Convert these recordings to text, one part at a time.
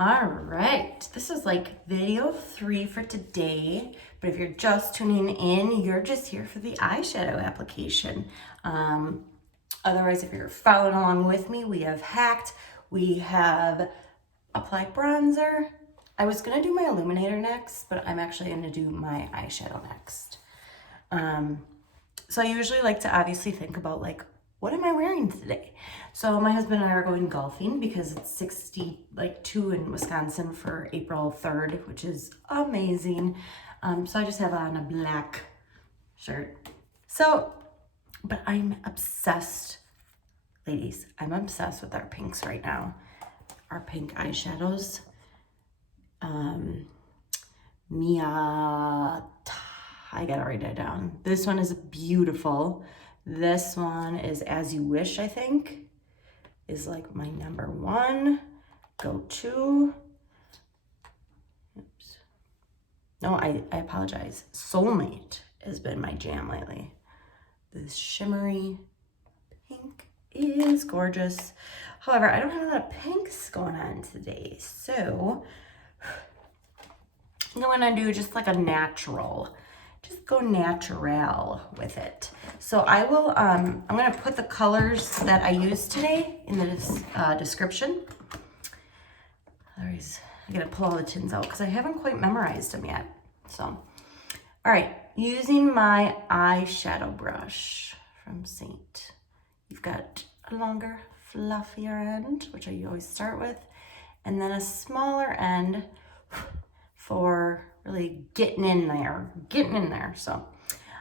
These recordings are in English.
All right, this is like video 3 for today, but if you're just tuning in, you're just here for the eyeshadow application. Otherwise, if you're following along with me, we have hacked, we have applied bronzer. I was gonna do my illuminator next, but I'm actually gonna do my eyeshadow next. So I usually like to obviously think about like, what am I wearing today? So my husband and I are going golfing because it's 62 in Wisconsin for April 3rd, which is amazing. So I just have on a black shirt. So, but I'm obsessed, ladies, I'm obsessed with our pinks right now. Our pink eyeshadows. I gotta write that down. This one is beautiful. This one is As You Wish, I think, is like my number one go-to. Oops. No, I apologize. Soulmate has been my jam lately. This shimmery pink is gorgeous. However, I don't have a lot of pinks going on today, so I'm gonna do just like a natural. Just go natural with it. So I will, I'm gonna put the colors that I used today in the description. Otherwise, I gotta pull all the tins out because I haven't quite memorized them yet. So, all right, using my eyeshadow brush from Seint. You've got a longer, fluffier end, which I always start with, and then a smaller end for really getting in there. So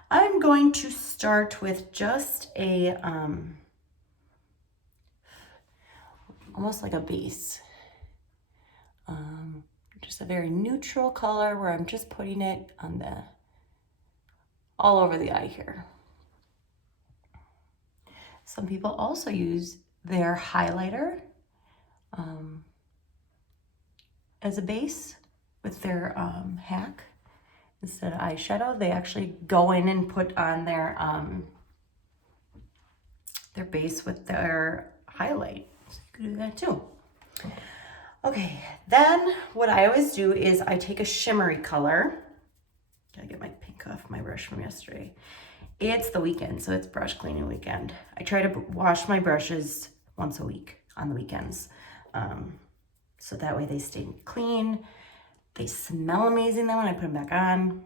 I'm going to start with just a, almost like a base. Just a very neutral color where I'm just putting it on all over the eye here. Some people also use their highlighter as a base with their hack. Instead of eyeshadow, they actually go in and put on their base with their highlight. So you can do that too. Okay, then what I always do is I take a shimmery color. Gotta get my pink off my brush from yesterday. It's the weekend, so it's brush cleaning weekend. I try to wash my brushes once a week on the weekends. So that way they stay clean. They smell amazing then when I put them back on.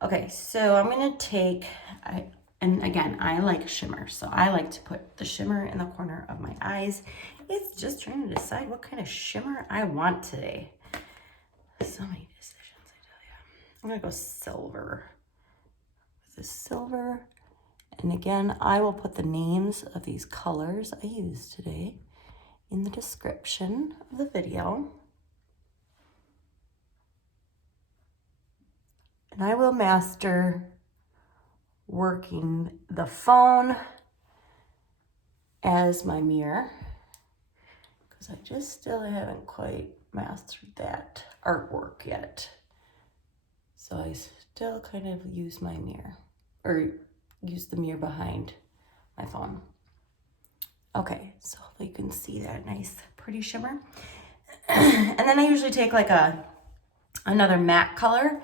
Okay, so I'm gonna take, and again, I like shimmer. So I like to put the shimmer in the corner of my eyes. It's just trying to decide what kind of shimmer I want today. So many decisions, I tell you. I'm gonna go silver. With this silver. And again, I will put the names of these colors I used today in the description of the video. And I will master working the phone as my mirror because I just still haven't quite mastered that artwork yet. So I still kind of use my mirror or use the mirror behind my phone. Okay, so hopefully you can see that nice pretty shimmer. And then I usually take like another matte color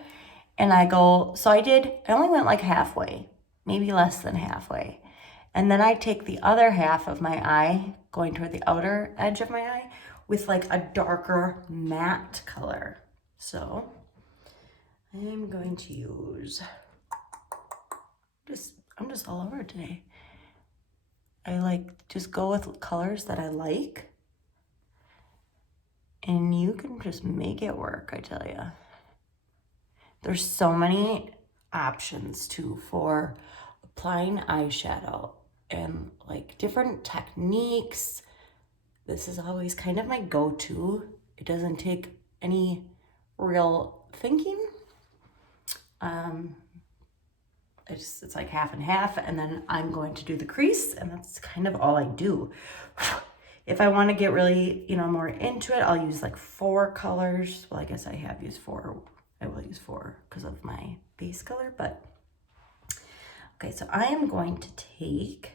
and I go, so I only went like halfway, maybe less than halfway. And then I take the other half of my eye, going toward the outer edge of my eye, with like a darker matte color. So I'm going to use, I'm just all over today. I like just go with colors that I like. And you can just make it work, I tell you. There's so many options too for applying eyeshadow and like different techniques. This is always kind of my go-to. It doesn't take any real thinking. It's like half and half, and then I'm going to do the crease, and that's kind of all I do. If I want to get really, more into it, I'll use like 4 colors. Well, I guess I have used 4. I will use 4 because of my base color, but okay, so I am going to take,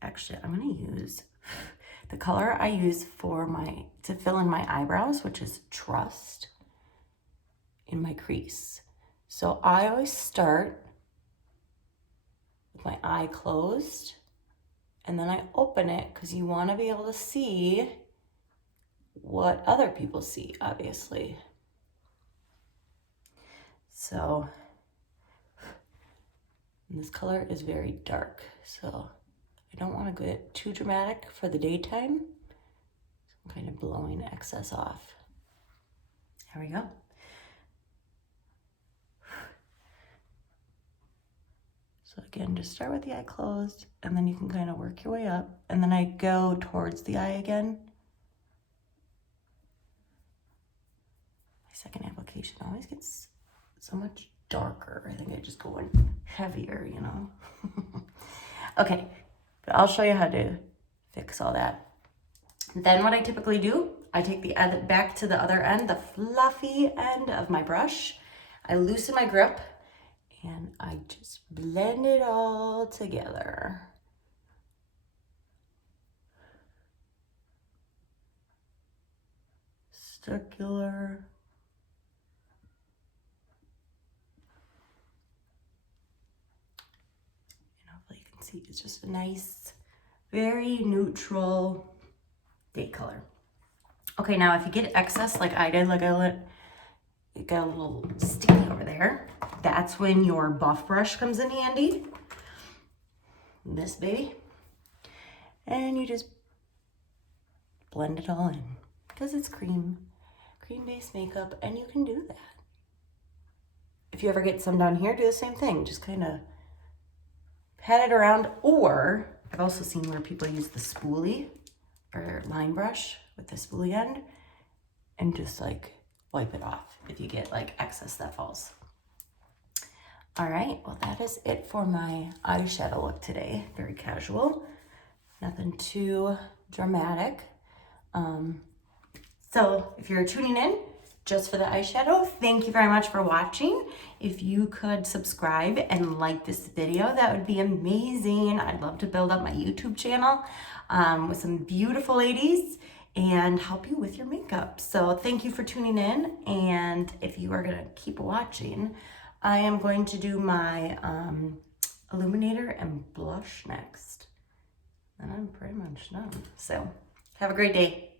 actually, I'm going to use The color I use to fill in my eyebrows, which is Trust, in my crease. So I always start with my eye closed, and then I open it because you want to be able to see what other people see, obviously. So, and this color is very dark, so I don't want to get too dramatic for the daytime. So I'm kind of blowing excess off. There we go. So again, just start with the eye closed, and then you can kind of work your way up. And then I go towards the eye again. My second application always gets so much darker. I think I just go in heavier, you know. Okay, but I'll show you how to fix all that. Then what I typically do, I take the back to the other end, the fluffy end of my brush. I loosen my grip and I just blend it all together. Circular. See, it's just a nice, very neutral day color. Okay, now if you get excess like I did, like it got a little sticky over there, that's when your buff brush comes in handy. This baby. And you just blend it all in because it's cream-based makeup, and you can do that. If you ever get some down here, do the same thing. Just kind of pat it around, or I've also seen where people use the spoolie or line brush with the spoolie end and just like wipe it off if you get like excess that falls. All right, well that is it for my eyeshadow look today. Very casual, nothing too dramatic. So if you're tuning in just for the eyeshadow, thank you very much for watching. If you could subscribe and like this video, that would be amazing. I'd love to build up my YouTube channel with some beautiful ladies and help you with your makeup. So thank you for tuning in. And if you are gonna keep watching, I am going to do my illuminator and blush next. And I'm pretty much done. So have a great day.